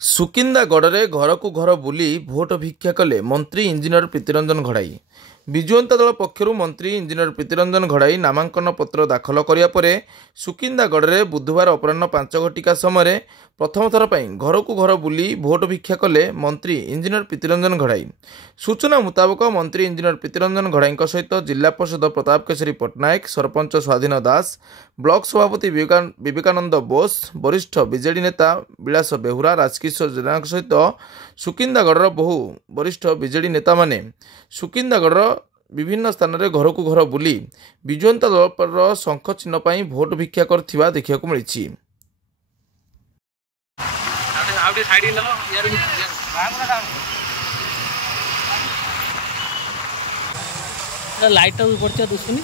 ସୁକିନ୍ଦାଗଡ଼ରେ ଘରକୁ ଘର ବୁଲି ଭୋଟ ଭିକ୍ଷା କଲେ ମନ୍ତ୍ରୀ ଇଞ୍ଜିନିୟର ପ୍ରୀତିରଞ୍ଜନ ଘଡ଼ାଇ। ବିଜୁ ଜନତା ଦଳ ପକ୍ଷରୁ ମନ୍ତ୍ରୀ ଇଞ୍ଜିନିୟର ପ୍ରୀତିରଞ୍ଜନ ଘଡ଼ାଇ ନାମାଙ୍କନ ପତ୍ର ଦାଖଲ କରିବା ପରେ ସୁକିନ୍ଦାଗଡ଼ରେ ବୁଧବାର ଅପରାହ୍ନ 5 ଘଟିକା ସମୟରେ ପ୍ରଥମ ଥର ପାଇଁ ଘରକୁ ଘର ବୁଲି ଭୋଟ ଭିକ୍ଷା କଲେ ମନ୍ତ୍ରୀ ଇଞ୍ଜିନିୟର ପ୍ରୀତିରଞ୍ଜନ ଘଡ଼ାଇ। ସୂଚନା ମୁତାବକ ମନ୍ତ୍ରୀ ଇଞ୍ଜିନିୟର ପ୍ରୀତିରଞ୍ଜନ ଘଡ଼ାଇଙ୍କ ସହିତ ଜିଲ୍ଲା ପରିଷଦ ପ୍ରତାପ କେଶରୀ ପଟ୍ଟନାୟକ, ସରପଞ୍ଚ ସ୍ୱାଧୀନ ଦାସ, ବ୍ଲକ ସଭାପତି ବିବେକାନନ୍ଦ ବୋଷ, ବରିଷ୍ଠ ବିଜେଡି ନେତା ବିଳାସ ବେହୁରା, ରାଜକିଶୋର ଜେନାଙ୍କ ସହିତ ସୁକିନ୍ଦାଗଡ଼ର ବହୁ ବରିଷ୍ଠ ବିଜେଡି ନେତାମାନେ ସୁକିନ୍ଦାଗଡ଼ର ବିଭିନ୍ନ ସ୍ଥାନରେ ଘରକୁ ଘର ବୁଲି ବିଜୁ ଜନତା ଦଳର ଶଙ୍ଖ ଚିହ୍ନ ପାଇଁ ଭୋଟ ଭିକ୍ଷା କରିଥିବା ଦେଖିବାକୁ ମିଳିଛି। ଲାଇଟ୍ ଟା ପଡ଼ିଛି ଦୁସୁନି।